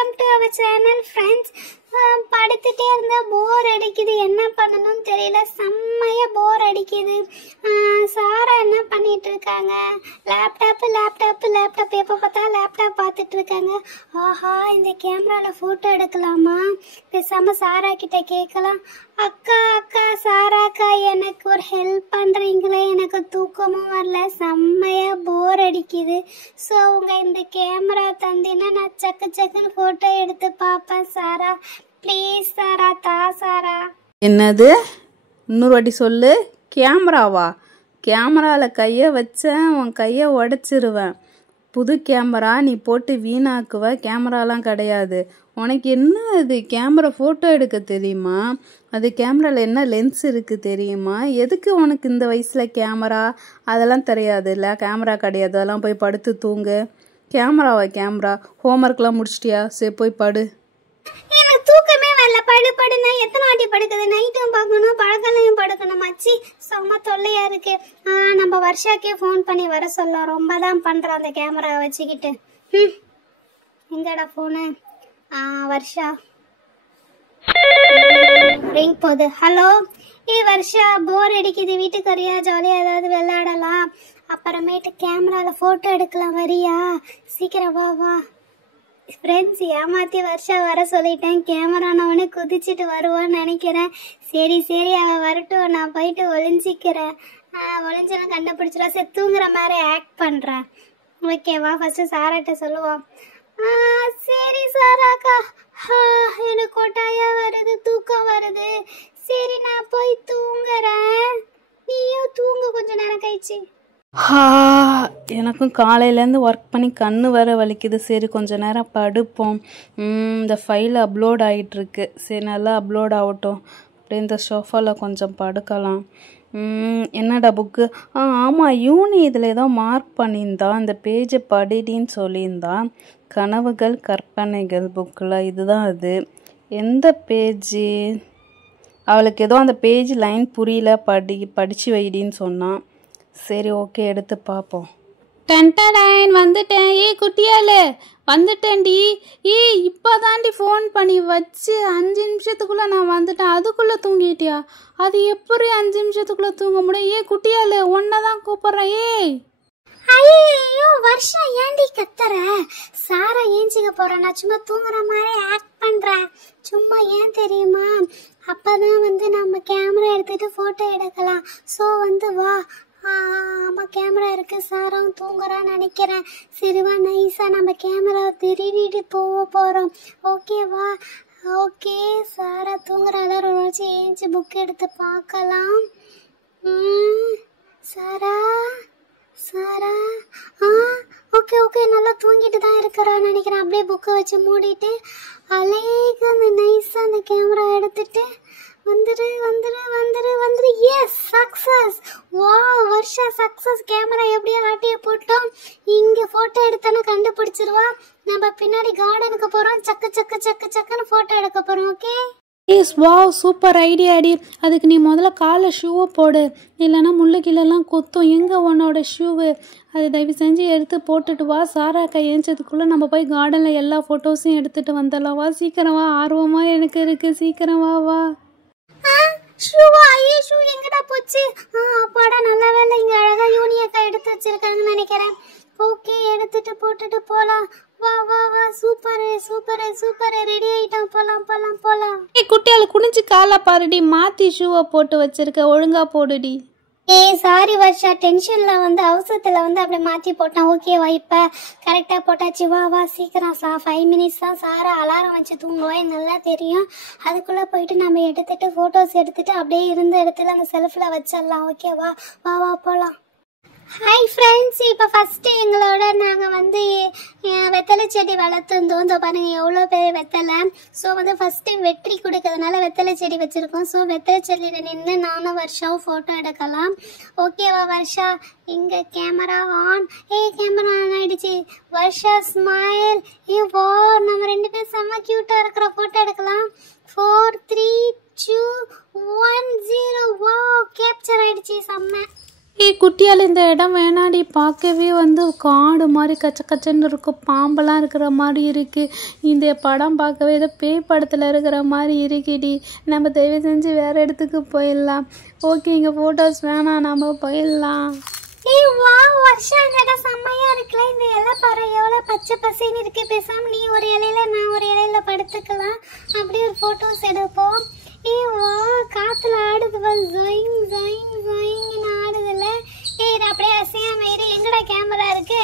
Welcome to our channel friends. படுத்துட்டே இருந்தா bore அடிக்குது, என்ன பண்ணணும்னு தெரியல, செம்மையா போர் அடிக்குது. சாரா என்ன பண்ணிட்டு இருக்காங்க? லேப்டாப் எப்போ பார்த்தா லேப்டாப் பார்த்துட்டு இருக்காங்க. ஆஹா, இந்த கேமரால போட்டோ எடுக்கலாமா? பேசாம சாரா கிட்ட கேட்கலாம். அக்கா சாராக்கா, எனக்கு ஒரு ஹெல்ப் பண்றீங்களே, எனக்கு தூக்கமும் வரல, செம்மையா போர் அடிக்குது. ஸோ உங்க இந்த கேமரா தந்தீங்கன்னா நான் சக்குன்னு போட்டோ எடுத்து பார்ப்பேன். சாரா ப்ளீஸ், சாரா தா சாரா. என்னது? இன்னொரு வாட்டி சொல்லு. கேமராவா? கேமராவில் கையை வச்சேன், உன் கையை உடச்சிருவேன். புது கேமரா நீ போட்டு வீணாக்குவ. கேமராலாம் கிடையாது. உனக்கு என்ன இது? கேமரா ஃபோட்டோ எடுக்க தெரியுமா? அது கேமராவில் என்ன லென்ஸ் இருக்குது தெரியுமா? எதுக்கு உனக்கு இந்த வயசில் கேமரா? அதெல்லாம் தெரியாது இல்லை, கேமரா கிடையாது, அதெல்லாம் போய் படுத்து தூங்கு. கேமராவா கேமரா? ஹோம்ஒர்க்லாம் முடிச்சிட்டியா? சரி போய் படு. எனக்கு தூக்கமே வரல. படுனா எத்தனை வாட்டி படுக்குது? நைட்டும் பார்க்கணும், பழக்கலையும் படுக்கணும். மச்சி செம்ம தொல்லையா இருக்கு. நம்ம வர்ஷாக்கே ஃபோன் பண்ணி வர சொல்ல. ரொம்ப தான் பண்றான் அந்த கேமரா வச்சுக்கிட்டு. எங்கடா ஃபோனு? வர்ஷா ரிங் போகுது. ஹலோ வர்ஷா, போர் அடிக்குது, வீட்டுக்கு வரியா? ஜாலியாக ஏதாவது விளையாடலாம், அப்புறமேட்டு கேமராவில் ஃபோட்டோ எடுக்கலாம், வரியா? சீக்கிரம் வா. ஃப்ரெண்ட்ஸ், ஏமாத்தி வர்ஷா வர சொல்லிட்டேன். கேமரானவனே குதிச்சுட்டு வருவான்னு நினைக்கிறேன். சரி அவள் வரட்டும், நான் போயிட்டு ஒளிஞ்சிக்கிறேன். ஒளிஞ்செல்லாம் கண்டுபிடிச்சிடும். சரி, தூங்குற மாதிரி ஆக்ட் பண்ணுறேன். ஓகேவா? ஃபஸ்ட்டு சாராட்ட சொல்லுவோம். சரி சாராக்கா, எனக்கு கொட்டாயா வருது, தூக்கம் வருது. சரி, நான் போய் தூங்குறேன், நீயும் தூங்கு கொஞ்ச நேரம் கழிச்சு. எனக்கும் காலையிலேருந்து ஒர்க் பண்ணி கண்ணு வர வலிக்குது. சரி கொஞ்ச நேரம் படுப்போம். இந்த ஃபைல் அப்லோட் ஆகிட்டுருக்கு. சரி நல்லா அப்லோட் ஆகட்டும். அப்படியே இந்த சோஃபாவில் கொஞ்சம் படுக்கலாம். என்னடா புக்கு? ஆமாம், யூனி இதில் ஏதோ மார்க் பண்ணியிருந்தான், இந்த பேஜை படிடின்னு சொல்லியிருந்தான். கனவுகள் கற்பனைகள் புக்கில் இதுதான் அது. எந்த பேஜு? அவளுக்கு ஏதோ அந்த பேஜ் லைன் புரியல, படித்து வைடின்னு சொன்னான். சரி ஓகே, எடுத்து பார்ப்போம். டென்டடைன் வந்துட்டேன். குட்டியாலே வந்துட்டேன்டி. இப்போ தாண்டி ஃபோன் பண்ணி வச்சு 5 நிமிஷத்துக்குள்ளே நான் வந்துட்டேன். அதுக்குள்ளே தூங்கிட்டியா? அது எப்படி 5 நிமிஷத்துக்குள்ளே தூங்க முடியும்? குட்டியாலே ஒன்றை தான் கூப்பிட்றேன். ஐயோ வர்ஷா, ஏண்டி கத்துற? சாரா ஏஞ்சிக்க போறேன், நான் சும்மா தூங்குற மாதிரி ஆக்ட் பண்றேன். சும்மா, ஏன் தெரியுமா? அப்பதான் நம்ம கேமரா எடுத்துட்டு போட்டோ எடுக்கலாம். ஸோ வா. ஆமா, கேமரா இருக்கு, சாராவும் தூங்குறான்னு நினைக்கிறேன். சரிவா, நைஸா நம்ம கேமரா திருடிட்டு போறோம். ஓகேவா? ஓகே, சாரா தூங்குறாளா? ரோஜி ஏஞ்சி புக் எடுத்து பார்க்கலாம். சாரா ஓகே, நல்லா தூங்கிட்டு தான் இருக்கிறான்னு நினைக்கிறேன். அப்படியே புக்கை வச்சு மூடிட்டு அலைக்கு அந்த நைஸா அந்த கேமரா எடுத்துட்டு வந்துரு. Yes, success. வா வர்ஷா, சக்சஸ். கேமரா எப்படியோ ஆட்டிய போட்டோம். இங்க போட்டோ எடுத்தானே கண்டுபிடிச்சிருவா. நம்ம பின்னாடி கார்டனுக்கு போறோம். சக்குன்னு போட்டோ எடுக்க போறோம். ஓகே? வாவ், சூப்பர் ஐடியா அடி. அதுக்கு நீ முதல்ல காலில் ஷூவை போடு, இல்லைன்னா முள்ளுக்கீழெல்லாம் கொத்தும். எங்கே உன்னோட ஷூவு? அது தயவு செஞ்சு எடுத்து போட்டுட்டு வா. சாராக்கா ஏஞ்சதுக்குள்ளே நம்ம போய் கார்டனில் எல்லா ஃபோட்டோஸையும் எடுத்துகிட்டு வந்துடலாம். வா சீக்கிரம் வா, ஆர்வமாக எனக்கு இருக்குது. சீக்கிரம் வா. ஷூவா? ஷூ எங்கடா போச்சு? அப்பாடா, நல்ல வேலை, இங்கே அழகாக யூனியக்கா எடுத்து வச்சிருக்காங்கன்னு நினைக்கிறேன். ஓகே, எடுத்துட்டு போட்டுட்டு போகலாம். வா, சூப்பர். ரெடி ஆயிட்டோம், போலாம். குட்டியால குனிஞ்சு காலை பாருடி, மாற்றி ஷூவை போட்டு வச்சிருக்க, ஒழுங்கா போடுடி. சாரி வர்ஷா, டென்ஷன்ல அவசரத்துல அப்படி மாற்றி போட்டேன். ஓகேவா? இப்போ கரெக்டாக போட்டாச்சு. வா சீக்கிரம். 5 மினிட்ஸ் தான் சாரா அலாரம் வச்சு தூங்குவேன், நல்லா தெரியும். அதுக்குள்ளே போயிட்டு நம்ம எடுத்துட்டு ஃபோட்டோஸ் எடுத்துட்டு அப்படியே இருந்த இடத்துல அந்த செல்ஃபில் வச்சிடலாம். ஓகேவா? வா போகலாம். ஹாய் ஃப்ரெண்ட்ஸ், இப்போ ஃபஸ்ட்டு எங்களோட நாங்கள் வெத்தலை செடி வளர்த்துருந்தோம். இதோ பாருங்கள் எவ்வளோ பெரிய வெத்தலை. ஸோ ஃபஸ்ட்டு வெற்றி கொடுக்கறதுனால வெத்தலை செடி வச்சுருக்கோம். ஸோ வெத்தலை செடியில் நின்று நானும் வர்ஷாவும் ஃபோட்டோ எடுக்கலாம். ஓகேவா வர்ஷா? இங்கே கேமரா ஆன். கேமரா ஆன் ஆகிடுச்சு. வர்ஷா ஸ்மைல். வா, நம்ம 2 பேரும் செம்ம க்யூட்டாக இருக்கிற ஃபோட்டோ எடுக்கலாம். 4 3 2 1 0. வா, கேப்சர் ஆகிடுச்சு, செம்ம. குட்டியால் இந்த இடம் வேணாடி, பார்க்கவே வந்து காடு மாதிரி கச்ச கச்சன்னு இருக்கும், பாம்பெல்லாம் இருக்கிற மாதிரி இருக்குது. இந்த படம் பார்க்கவே ஏதோ பேய் படத்தில் இருக்கிற மாதிரி இருக்குடி. நம்ம தயவு செஞ்சு வேறு இடத்துக்கு போயிடலாம். ஓகே, இங்கே ஃபோட்டோஸ் வேணாம், நம்ம போயிடலாம். வா வருஷா, இந்த இடம் செம்மையா இருக்குல்ல. இந்த இலை பாரு எவ்வளோ பச்சை பசேன்னு இருக்கு. பேசாம நீ ஒரு இலையில நான் ஒரு இலையில படுத்துக்கலாம். அப்படியே ஒரு ஃபோட்டோஸ் எடுப்போம். வா காத்துல ஆடுது பாரு, ஜொயிங் ஜொயிங் ஜொயிங்னு ஆடுதுல்ல. இது அப்படியே அசையாம இரு. எங்கடா கேமரா இருக்கு?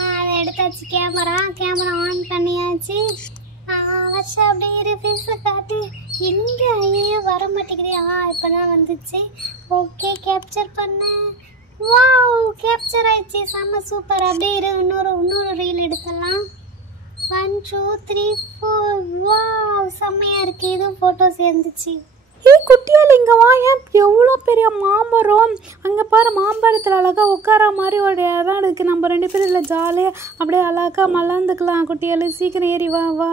அதை எடுத்தாச்சு. கேமரா ஆன் பண்ணியாச்சு. வருஷா அப்படியே இரு, பேச காட்டு. எங்க ஐயோ வர மாட்டேங்குது. இப்பதான் வந்துச்சு. ஓகே, கேப்சர் பண்ண. வாவ், கேப்சர் ஆயிடுச்சு. செம்ம சூப்பர். அப்படியே இரு, இன்னொரு ரீல் எடுத்துடலாம். 1 2 3 4. வாவ், செம்மையா இருக்கு. இதுவும் ஃபோட்டோஸ் இருந்துச்சு. குட்டியால் இங்கே வா. ஏன் எவ்வளோ பெரிய மாமரம், அங்கே பாரு. மாம்பழத்தில் அழகாக உட்கார மாதிரி ஒரு இடம் இருக்குது. நம்ம 2 பேரும் இல்லை ஜாலியாக அப்படியே அழகாக மலர்ந்துக்கலாம். குட்டியால் சீக்கிரம் ஏறி வா வா.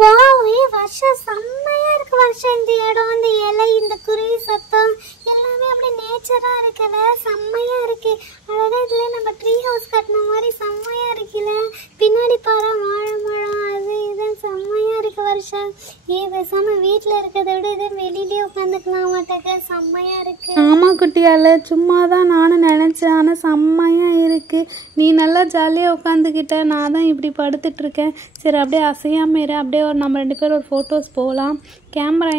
வாவ், வருஷா செம்மையா இருக்கு. வருஷா இந்த இடம், இந்த இலை, இந்த குருவி சத்தம் எல்லாமே அப்படியே நேச்சரா இருக்குல்ல. செம்மையா இருக்கு. அழகா இதுல நம்ம ட்ரீ ஹவுஸ் கட்டின மாதிரி செம்மையா இருக்குல்ல. பின்னாடி பாரு வாழை மரம், அது இது செம்மையா இருக்கு. வருஷா பேசாம வீட்டுல இருக்கிறத விட இது வெளியிலே உட்காந்துக்கலாம் மாட்டேங்க. செம்மையா இருக்கு. ஆமா குட்டியால், சும்மா தான் நானும் நினைச்சேன். ஆனால் செம்மையா இருக்கு. நீ நல்லா ஜாலியாக உட்காந்துக்கிட்ட, நான் தான் இப்படி படுத்துட்டு இருக்கேன். சரி, அப்படியே அசையாம இரு. அப்படியே நம்ம 2 பேரும் ஒரு ஃபோட்டோஸ் போகலாம். கேமரா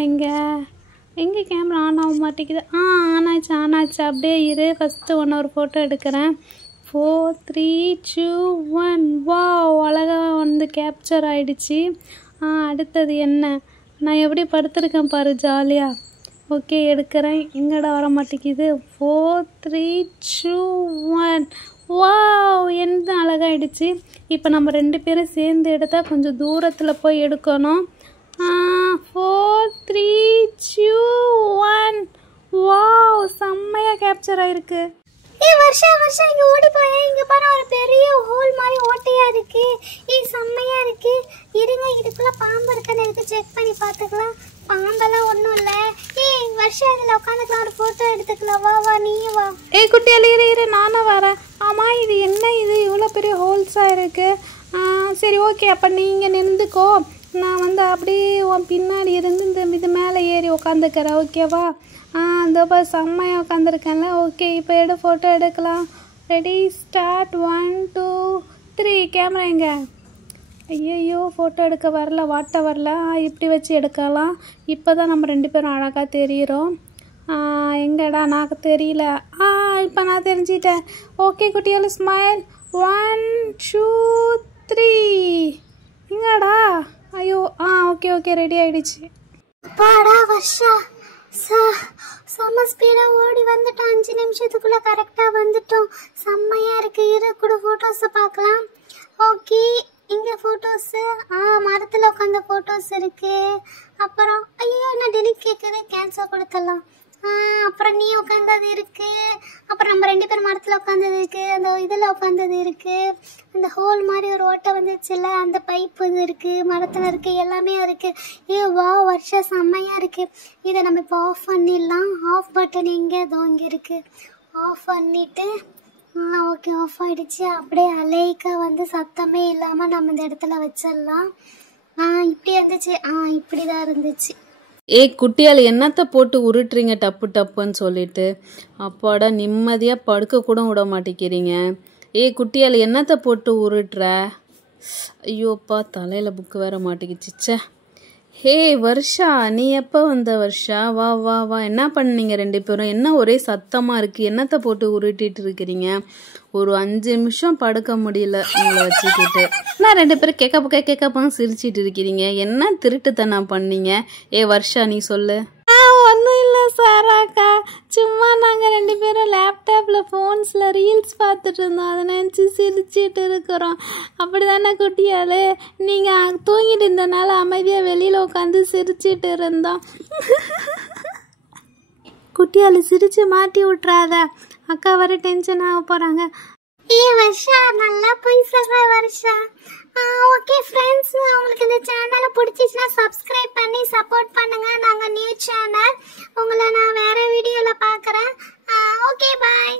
எங்கே கேமரா ஆன் ஆக மாட்டேங்குது. ஆனாச்சு. அப்படியே இரு. ஃபஸ்ட்டு ஒரு ஃபோட்டோ எடுக்கிறேன். 4 3 2 1. வாவ், அழகாக வந்து கேப்சர் ஆகிடுச்சு. அடுத்தது என்ன? நான் எப்படி படுத்துருக்கேன் பாரு ஜாலியாக. ஓகே, எடுக்கிறேன். எங்கடா வர மாட்டேங்குது. 4 3 2 1. வாவ், என்ன அழகாயிடுச்சு. இப்போ நம்ம 2 பேரும் சேர்ந்து எடுத்தால் கொஞ்சம் தூரத்தில் போய் எடுக்கணும். 4 3 2 1. வாவ், செம்மையாக கேப்சர் ஆகிருக்கு. வருஷா இங்க ஓடி போய். இங்க பாரு, ஒரு பெரிய ஹோல் மாதிரி ஓட்டையா இருக்கு. செம்மையா இருக்கு. இருங்க, இதுக்குள்ள பாம்பு இருக்குன்னு இருக்கு, செக் பண்ணி பாத்துக்கலாம். பாம்பெல்லாம் ஒண்ணும் இல்ல. வருஷா இதுல உட்காந்துக்கலாம், ஒரு போட்டோ எடுத்துக்கலாம். வா நீ வா. குட்டியால் இரு, நானும் வரேன். ஆமாம், இது என்ன, இது இவ்வளோ பெரிய ஹோல்ஸாக இருக்குது. சரி, ஓகே, அப்போ நீங்கள் நின்றுக்கோ. நான் வந்து அப்படியே உன் பின்னாடி இருந்து இந்த இது மேலே ஏறி உட்காந்துக்கிறேன். ஓகேவா? இந்த செம்மையாக உட்காந்துருக்கேன்ல. ஓகே, இப்போ ஃபோட்டோ எடுக்கலாம். Ready, start. 1 2 3. கேமரா எங்கே? ஐயோ, ஃபோட்டோ எடுக்க வரல, வாட்ட வரல. இப்படி வச்சு எடுக்கலாம். இப்போ தான் நம்ம 2 பேரும் அழகாக தெரிகிறோம். எங்கடா நான் தெரியல. இப்போ நான் தெரிஞ்சிட்டேன். Okay குட்டியால், smile. 1 2 3. எங்கடா? ஐயோ, ஓகே, ரெடி ஆயிடுச்சு. பாடா வருஷா, செம்ம ஸ்பீடா ஓடி வந்துட்டோம். 5 நிமிஷத்துக்குள்ள கரெக்டா வந்துட்டோம். செம்மையா இருக்கு. இரு கூட போட்டோஸ் பார்க்கலாம். ஓகே, இங்க போட்டோஸ். மரத்துல உட்காந்த போட்டோஸ் இருக்கு. அப்புறம் ஐயோ, என்ன டெலிட் கேக்குது, கேன்சல் கொடுத்துடலாம். அப்புறம் நீ உட்காந்தது இருக்கு. அப்புறம் நம்ம 2 பேரும் மரத்துல உட்காந்தது இருக்கு. அந்த இதுல உட்காந்தது இருக்கு. அந்த ஹோல் மாதிரி ஒரு ஓட்டை வந்துச்சுல்ல, அந்த பைப் இது இருக்கு, மரத்துல இருக்கு, எல்லாமே இருக்கு. வா வருஷம் செம்மையா இருக்கு. இதை நம்ம இப்போ ஆஃப் பண்ணிடலாம். ஆஃப் பட்டன் இங்கே இருக்கு. ஆஃப் பண்ணிட்டு ஓகே, ஆஃப் ஆயிடுச்சு. அப்படியே அலைக்கா வந்து சத்தமே இல்லாம நம்ம இந்த இடத்துல வச்சிடலாம். இப்படி இருந்துச்சு. இப்படிதான் இருந்துச்சு. குட்டியால், என்னத்தை போட்டு உருட்டுறீங்க டப்பு டப்புன்னு சொல்லிட்டு? அப்பாடா, நிம்மதியாக படுக்க கூட விட மாட்டேங்கிறீங்க. குட்டியால், என்னத்தை போட்டு உருட்டுற? ஐயோப்பா, தலையில் புக்கு வேற மாட்டேங்கிச்சிச்சே. வருஷா, நீ எப்போ வந்த வருஷா? வா வா வா. என்ன பண்ணீங்க 2 பேரும்? என்ன ஒரே சத்தமாக இருக்குது? என்னத்தை போட்டு உருட்டிட்டு இருக்கிறீங்க? ஒரு 5 நிமிஷம் படுக்க முடியல உங்களை வச்சுக்கிட்டு. நான் 2 பேரும் கேட்கப்பாங்க சிரிச்சிட்டு இருக்கிறீங்க. என்ன திருட்டுத்தனம் பண்ணீங்க? வருஷா, நீ சொல்லு. ஒன்றும் இல்லை சாராக்கா, சும்மா நாங்கள் 2 பேரும் லேப்டாப்பில் ஃபோன்ஸில் ரீல்ஸ் பார்த்துட்டு இருந்தோம். அதை நினச்சி சிரிச்சிட்டு இருக்கிறோம். அப்படி தானே குட்டியால்? நீங்கள் தூங்கிட்டு இருந்தனால அமைதியாக வெளியில் உட்காந்து சிரிச்சிட்டு இருந்தோம். குட்டியால், சிரித்து மாட்டி விட்றாத, அக்கா வர டென்ஷன் ஆக போகிறாங்க. வருஷா, நல்லா போய் சொல்ற வருஷா. ஓகே ஃப்ரெண்ட்ஸ், உங்களுக்கு இந்த சேனலை பிடிச்சிச்சுன்னா சப்ஸ்கிரைப் பண்ணி சப்போர்ட் பண்ணுங்க. நாங்கள் நியூ சேனல். உங்களை நான் வேற வீடியோவில் பார்க்குறேன். Okay bye.